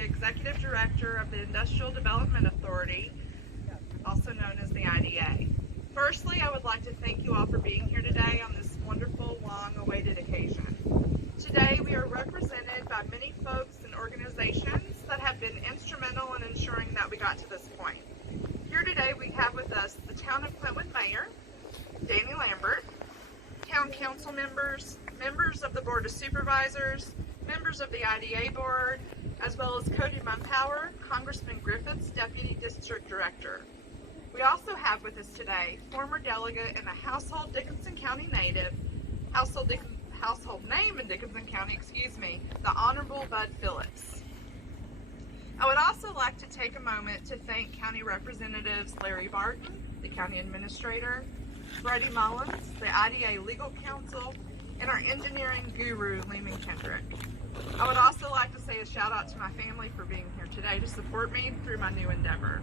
the Executive Director of the Industrial Development Authority, also known as the IDA. Firstly, I would like to thank you all for being here today on this wonderful, long-awaited occasion. Today, we are represented by many folks and organizations that have been instrumental in ensuring that we got to this point. Here today, we have with us the Town of Clintwood Mayor, Danny Lambert, Town Council members, members of the Board of Supervisors, members of the IDA Board, as well as Cody Mumpower, Congressman Griffith's Deputy District Director. We also have with us today former delegate and a household Dickinson County native, household name in Dickinson County, the Honorable Bud Phillips. I would also like to take a moment to thank County Representatives Larry Barton, the County Administrator, Freddie Mullins, the IDA Legal Counsel, and our engineering guru, Leeming Kendrick. I would also like to say a shout out to my family for being here today to support me through my new endeavor.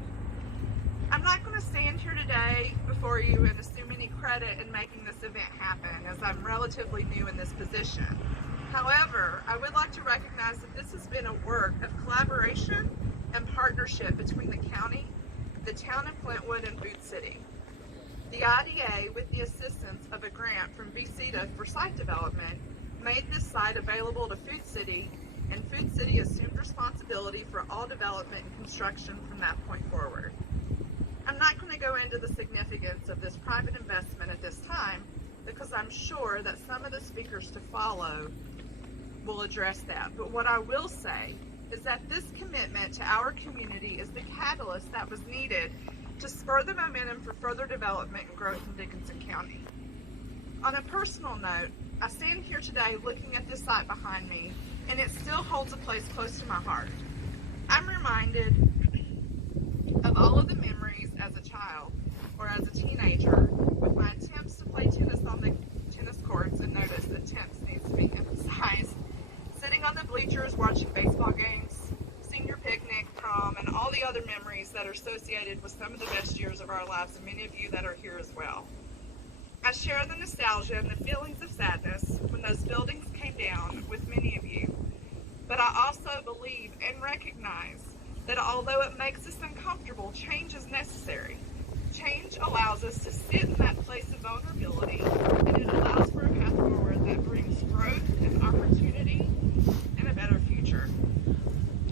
I'm not going to stand here today before you and assume any credit in making this event happen, as I'm relatively new in this position. However, I would like to recognize that this has been a work of collaboration and partnership between the county, the town of Clintwood, and Food City. The IDA, with the assistance of a grant from VCTA for site development, made this site available to Food City, and Food City assumed responsibility for all development and construction from that point forward. I'm not going to go into the significance of this private investment at this time, because I'm sure that some of the speakers to follow will address that. But what I will say is that this commitment to our community is the catalyst that was needed to spur the momentum for further development and growth in Dickinson County. On a personal note, I stand here today looking at this site behind me, and it still holds a place close to my heart. I'm reminded of all of the memories as a child or as a teenager with my attempts to play tennis on the tennis courts, and notice attempts needs to be emphasized, sitting on the bleachers watching baseball games, senior picnic, prom, and all the other memories that are associated with some of the best years of our lives, and many of you that are here as well. I share the nostalgia and the feelings of sadness when those buildings came down with many of you, but I also believe and recognize that although it makes us uncomfortable, change is necessary. Change allows us to sit in that place of vulnerability, and it allows for a path forward that brings growth and opportunity and a better future.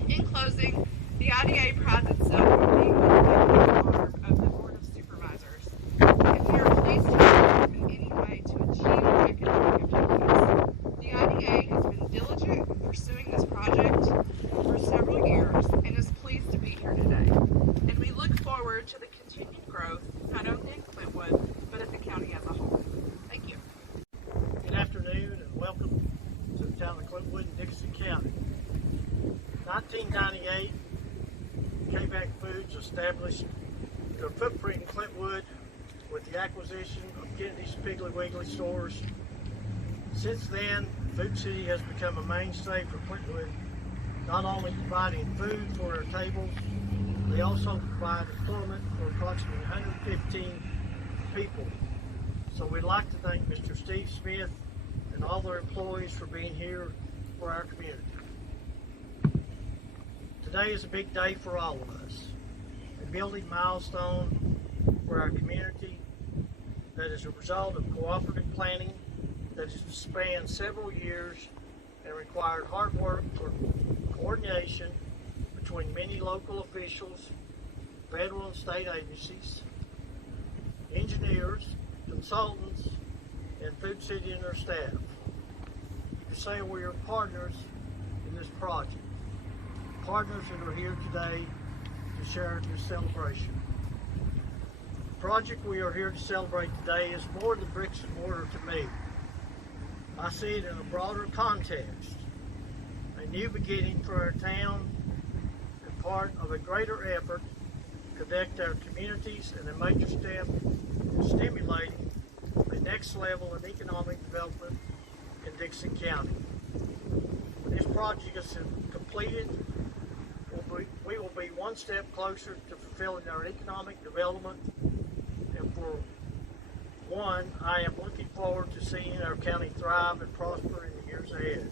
In closing, the IDA prides itself on being the executive arm of the Board of Supervisors, and we are pleased to help in any way to achieve economic objectives. The IDA has been diligent in pursuing this project for several years and is pleased to be here today. And we look forward to the continued growth, not only in Clintwood, but at the county as a whole. Thank you. Good afternoon and welcome to the town of Clintwood in Dickinson County. 1998, K-Back Foods established their footprint in Clintwood with the acquisition of Kennedy's Piggly Wiggly stores. Since then, Food City has become a mainstay for Clintwood, not only providing food for our tables, they also provide employment for approximately 115 people. So we'd like to thank Mr. Steve Smith and all their employees for being here for our community. Today is a big day for all of us, a building milestone for our community that is a result of cooperative planning that has spanned several years and required hard work for coordination between many local officials, federal and state agencies, engineers, consultants, and Food City and their staff. To say we are partners in this project. Partners that are here today to share this celebration. The project we are here to celebrate today is more than bricks and mortar to me. I see it in a broader context, a new beginning for our town and part of a greater effort to connect our communities and a major step in stimulating the next level of economic development in Dickinson County. When this project is completed, we will be one step closer to fulfilling our economic development, and for one, I am looking forward to seeing our county thrive and prosper in the years ahead.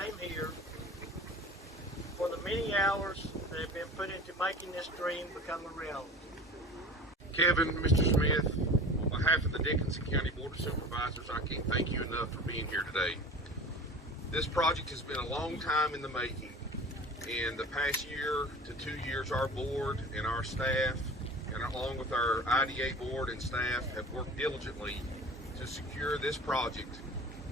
name here for the many hours that have been put into making this dream become a reality. Kevin, Mr. Smith, on behalf of the Dickinson County Board of Supervisors, I can't thank you enough for being here today. This project has been a long time in the making. In the past year to 2 years, our board and our staff, and along with our IDA board and staff, have worked diligently to secure this project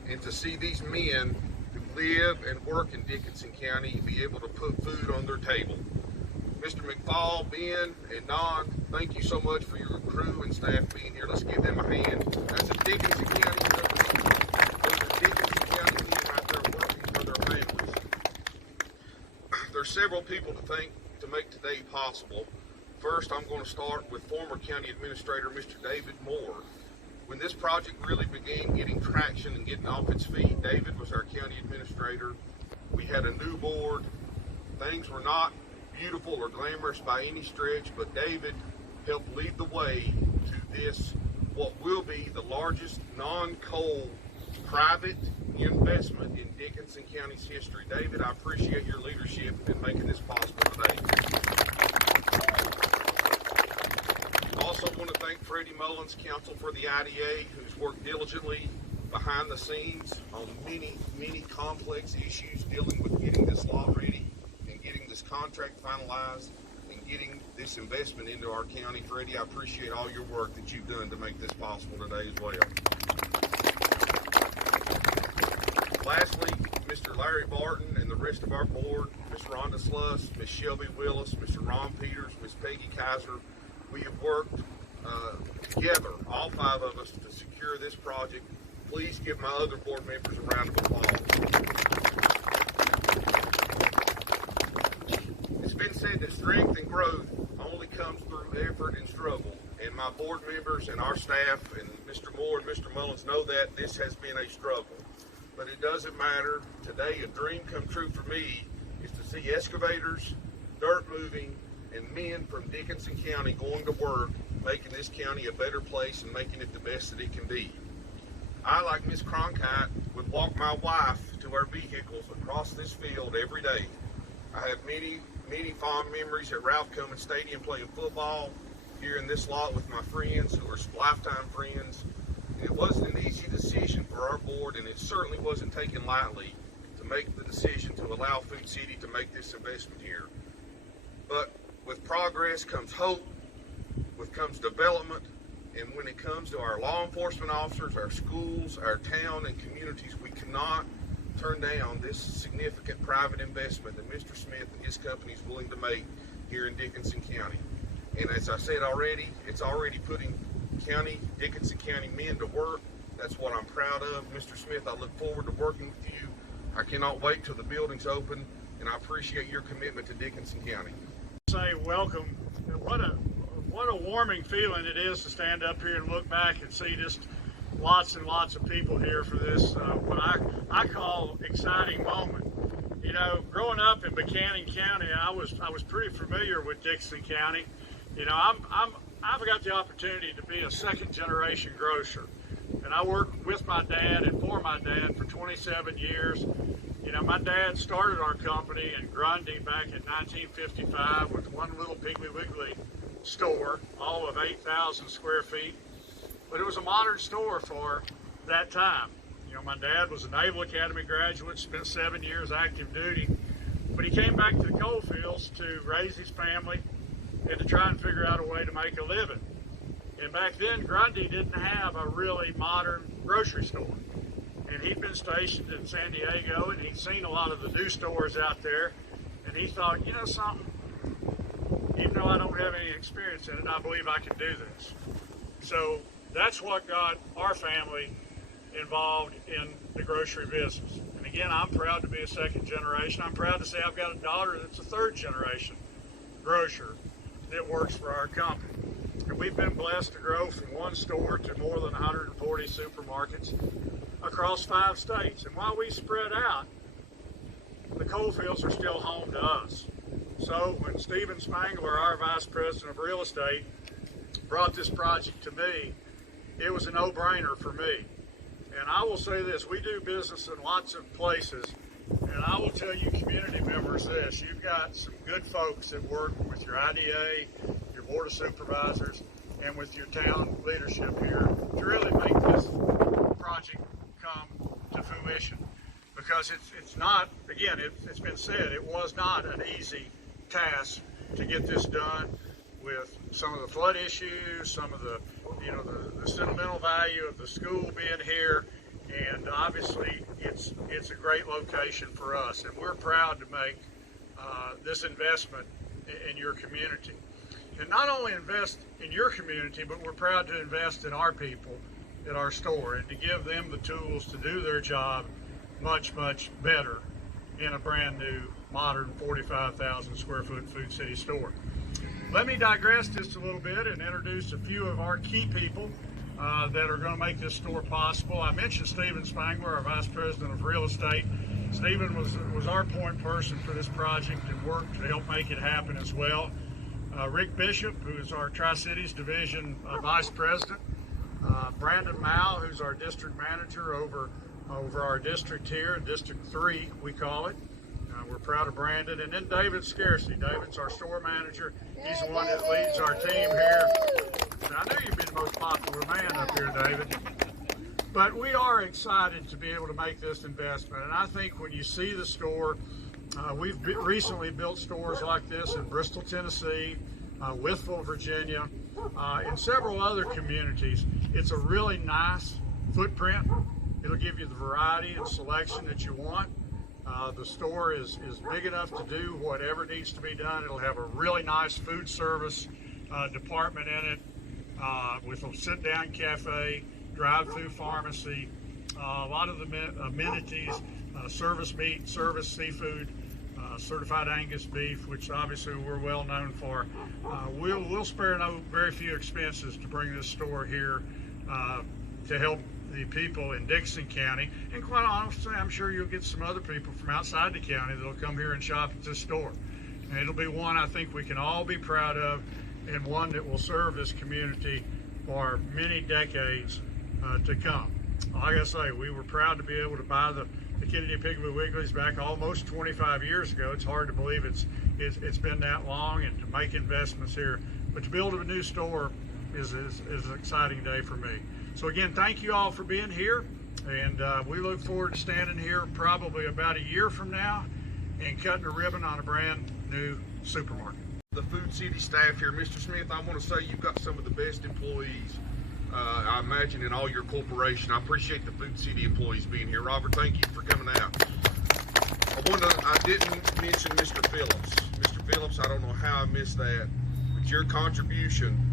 and to see these men who live and work in Dickinson County be able to put food on their table. Mr. McFall, Ben, and Don, thank you so much for your crew and staff being here. Let's give them a hand. That's a Dickinson County representative. Those are Dickinson County men right there working for their families. There's several people to thank to make today possible. First, I'm going to start with former County Administrator Mr. David Moore. When this project really began getting traction and getting off its feet, David was our County Administrator. We had a new board. Things were not beautiful or glamorous by any stretch, but David helped lead the way to this, what will be the largest non-coal private investment in Dickinson County's history. David, I appreciate your leadership in making this possible today. I also want to thank Freddie Mullins, counsel for the IDA, who's worked diligently behind the scenes on many, many complex issues dealing with getting this law ready and getting this contract finalized and getting this investment into our county. Freddie, I appreciate all your work that you've done to make this possible today as well. Lastly, Mr. Larry Barton and the rest of our board, Ms. Rhonda Sluss, Ms. Shelby Willis, Mr. Ron Peters, Ms. Peggy Kaiser, we have worked together, all five of us, to secure this project. Please give my other board members a round of applause. It's been said that strength and growth only comes through effort and struggle, and my board members and our staff and Mr. Moore and Mr. Mullins know that this has been a struggle. But it doesn't matter. Today, a dream come true for me is to see excavators, dirt moving, and men from Dickinson County going to work, making this county a better place and making it the best that it can be. I, like Ms. Cronkite, would walk my wife to our vehicles across this field every day. I have many, many fond memories at Ralph Cummins Stadium playing football, here in this lot with my friends who are lifetime friends. And it wasn't an easy decision for our board, and it certainly wasn't taken lightly to make the decision to allow Food City to make this investment here. But with progress comes hope, with comes development, and when it comes to our law enforcement officers, our schools, our town and communities, we cannot turn down this significant private investment that Mr. Smith and his company is willing to make here in Dickinson County. And as I said already, it's already putting Dickinson County men to work. That's what I'm proud of. Mr. Smith, I look forward to working with you. I cannot wait till the building's open, and I appreciate your commitment to Dickinson County. Say welcome. What a warming feeling it is to stand up here and look back and see just lots and lots of people here for this what I call exciting moment. You know, growing up in Buchanan County, I was pretty familiar with Dickinson County. You know, I've got the opportunity to be a second generation grocer, and I worked with my dad and for my dad for 27 years. You know, my dad started our company in Grundy back in 1955 with one little Piggly Wiggly store, all of 8,000 square feet. But it was a modern store for that time. You know, my dad was a Naval Academy graduate, spent 7 years active duty, but he came back to the coal fields to raise his family and to try and figure out a way to make a living. And back then, Grundy didn't have a really modern grocery store. And he'd been stationed in San Diego, and he'd seen a lot of the new stores out there, and he thought, you know something, even though I don't have any experience in it, I believe I can do this. So that's what got our family involved in the grocery business. And again, I'm proud to be a second generation. I'm proud to say I've got a daughter that's a third generation grocer that works for our company. And we've been blessed to grow from one store to more than 140 supermarkets across 5 states. And while we spread out, the coal fields are still home to us. So when Stephen Spangler, our Vice President of Real Estate, brought this project to me, it was a no-brainer for me. And I will say this, we do business in lots of places, And I will tell you, community members, this: you've got some good folks that work with your IDA, your Board of Supervisors, and with your town leadership here to really make this project come to fruition. Because it's not, again, it's been said, it was not an easy task to get this done, with some of the flood issues, some of the, the sentimental value of the school being here, and obviously it's a great location for us, and we're proud to make this investment in your community. And not only invest in your community, but we're proud to invest in our people at our store and to give them the tools to do their job much, much better in a brand new, modern 45,000 square foot Food City store. Let me digress just a little bit and introduce a few of our key people that are going to make this store possible. I mentioned Stephen Spangler, our Vice President of Real Estate. Stephen was our point person for this project and worked to help make it happen as well. Rick Bishop, who is our Tri-Cities Division Vice President. Brandon Mao, who's our District Manager over our district here, District 3, we call it. We're proud of Brandon. And then David Scarcey. David's our store manager. He's the one that leads our team here. And I know you've been the most popular man up here, David. But we are excited to be able to make this investment. And I think when you see the store, we've recently built stores like this in Bristol, Tennessee, Wytheville, Virginia, and several other communities. It's a really nice footprint. It'll give you the variety and selection that you want. The store is big enough to do whatever needs to be done. It'll have a really nice food service department in it, with a sit-down cafe, drive-through pharmacy, a lot of the amenities, service meat, service seafood, certified Angus beef, which obviously we're well known for. We'll spare very few expenses to bring this store here to help the people in Dickson County, and quite honestly, I'm sure you'll get some other people from outside the county that'll come here and shop at this store. And it'll be one I think we can all be proud of, and one that will serve this community for many decades to come. Like I say, we were proud to be able to buy the Kennedy Piggly Wigglies back almost 25 years ago. It's hard to believe it's been that long, and to make investments here. But to build a new store is an exciting day for me. So again, thank you all for being here, and we look forward to standing here probably about a year from now and cutting a ribbon on a brand new supermarket. The Food City staff here, Mr. Smith, I want to say you've got some of the best employees, I imagine, in all your corporation. I appreciate the Food City employees being here. Robert, thank you for coming out. I didn't mention Mr. Phillips. Mr. Phillips, I don't know how I missed that, but your contribution,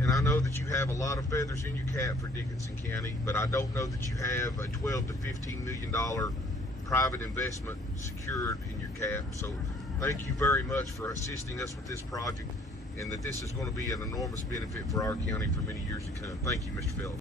and I know that you have a lot of feathers in your cap for Dickinson County, but I don't know that you have a $12 to $15 million private investment secured in your cap. So thank you very much for assisting us with this project, and that this is going to be an enormous benefit for our county for many years to come. Thank you, Mr. Phillips.